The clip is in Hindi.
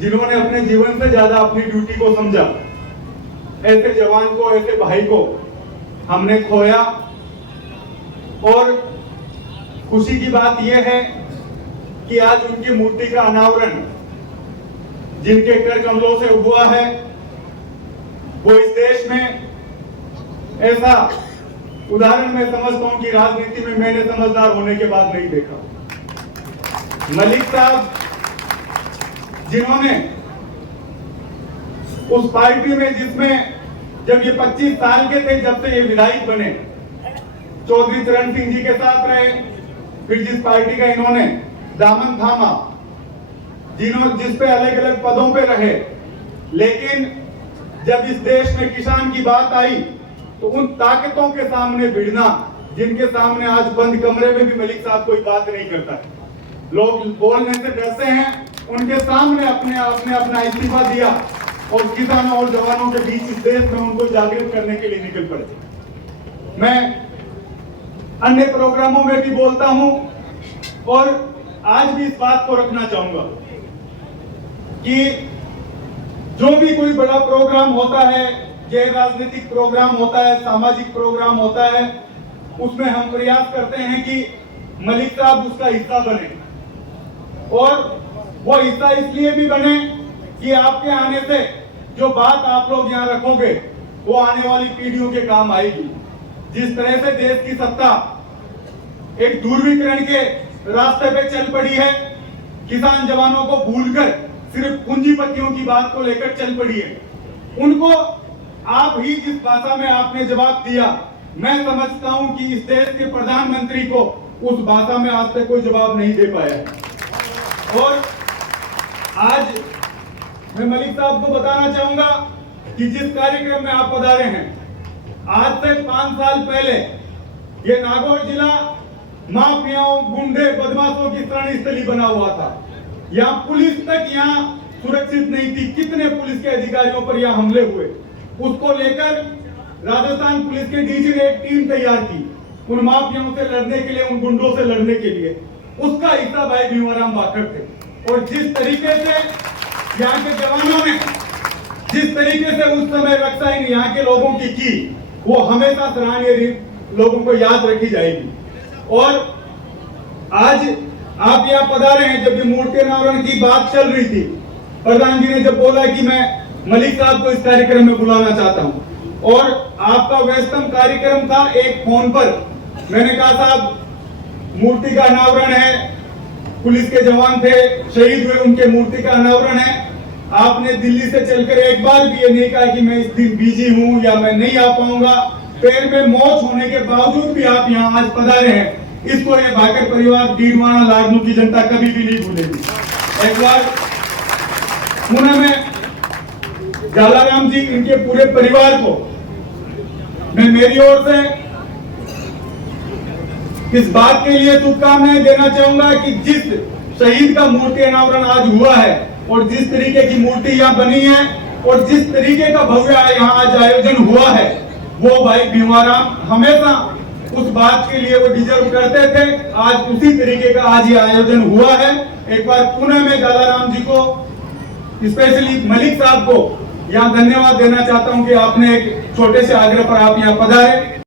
जिन्होंने अपने जीवन से ज्यादा अपनी ड्यूटी को समझा, ऐसे जवान को, ऐसे भाई को हमने खोया। और खुशी की बात यह है कि आज उनकी मूर्ति का अनावरण जिनके कर कमलों से हुआ है, वो इस देश में ऐसा उदाहरण मैं समझता हूं कि राजनीति में मैंने समझदार होने के बाद नहीं देखा। मलिक साहब जिन्होंने उस पार्टी में जिसमें जब ये 25 साल के थे, जब से ये विधायक बने, चौधरी चरण सिंह जी के साथ रहे, फिर जिस पार्टी का इन्होंने दामन थामा, जिस पे अलग अलग पदों पे रहे, लेकिन जब इस देश में किसान की बात आई तो उन ताकतों के सामने भिड़ना, जिनके सामने आज बंद कमरे में भी मलिक साहब कोई बात नहीं करता है, लोग बोलने से डरते हैं, उनके सामने अपना इस्तीफा दिया और किसानों और जवानों के बीच इस देश में उनको जागृत करने के लिए निकल पड़े। मैं अन्य प्रोग्रामों में भी बोलता हूं और आज भी इस बात को रखना चाहूंगा कि जो भी कोई बड़ा प्रोग्राम होता है, गैर राजनीतिक प्रोग्राम होता है, सामाजिक प्रोग्राम होता है, उसमें हम प्रयास करते हैं कि मलिक साहब उसका हिस्सा बने। और वो हिस्सा इसलिए भी बने कि आपके आने से जो बात आप लोग यहाँ रखोगे वो आने वाली पीढ़ियों के काम आएगी। जिस तरह से देश की सत्ता एक दूरवीकरण के रास्ते पे चल पड़ी है, किसान जवानों को भूलकर सिर्फ पूंजीपतियों की बात को लेकर चल पड़ी है, उनको आप ही जिस भाषा में आपने जवाब दिया, मैं समझता हूं कि इस देश के प्रधानमंत्री को उस भाषा में आज तक कोई जवाब नहीं दे पाया। और आज मैं मलिक साहब को बताना चाहूंगा कि जिस कार्यक्रम में आप पधारे हैं, आज से 5 साल पहले ये नागौर जिला माफियाओं, गुंडे, बदमाशों की शरण स्थली बना हुआ था। यहाँ पुलिस तक यहाँ सुरक्षित नहीं थी। कितने पुलिस के अधिकारियों पर यहाँ हमले हुए, उसको लेकर राजस्थान पुलिस के डीजी ने एक टीम तैयार की उन माफियाओं से लड़ने के लिए, उन गुंडों से लड़ने के लिए। उसका हिस्सा भाई भीमाराम बाखर थे। और जिस तरीके से यहाँ के जवानों ने जिस तरीके से उस समय रक्षा यहाँ के लोगों की वो हमेशा सराहनीय लोगों को याद रखी जाएगी। और आज आप यहाँ पधारे हैं, जब ये मूर्ति अनावरण की बात चल रही थी, प्रधान जी ने जब बोला कि मैं मलिक साहब को इस कार्यक्रम में बुलाना चाहता हूं, और आपका व्यस्तम कार्यक्रम था, एक फोन पर मैंने कहा साहब मूर्ति का अनावरण है, पुलिस के जवान थे शहीद हुए, उनके मूर्ति का अनावरण है। आपने दिल्ली से चलकर एक बार भी ये नहीं कहा कि मैं इस दिन बिजी हूं या मैं नहीं आ पाऊंगा। पैर में मोच होने के बावजूद भी आप यहाँ आज पधारे हैं। इसको ये भाकर परिवार, डीडवाना, लाडनू की जनता कभी भी नहीं भूलेगी। एक बार पुणे में जालाराम जी, इनके पूरे परिवार को मैं मेरी ओर से इस बात के लिए शुभकामनाएं देना चाहूंगा कि जिस शहीद का मूर्ति अनावरण आज हुआ है और जिस तरीके की मूर्ति यहाँ बनी है और जिस तरीके का भव्य यहाँ आज आयोजन हुआ है, वो भाई भीमाराम हमेशा उस बात के लिए वो डिजर्व करते थे। आज उसी तरीके का आज ये आयोजन हुआ है। एक बार पुणे में जालाराम जी को, स्पेशली मलिक साहब को यहाँ धन्यवाद देना चाहता हूँ कि आपने एक छोटे से आग्रह पर आप यहाँ पधारे।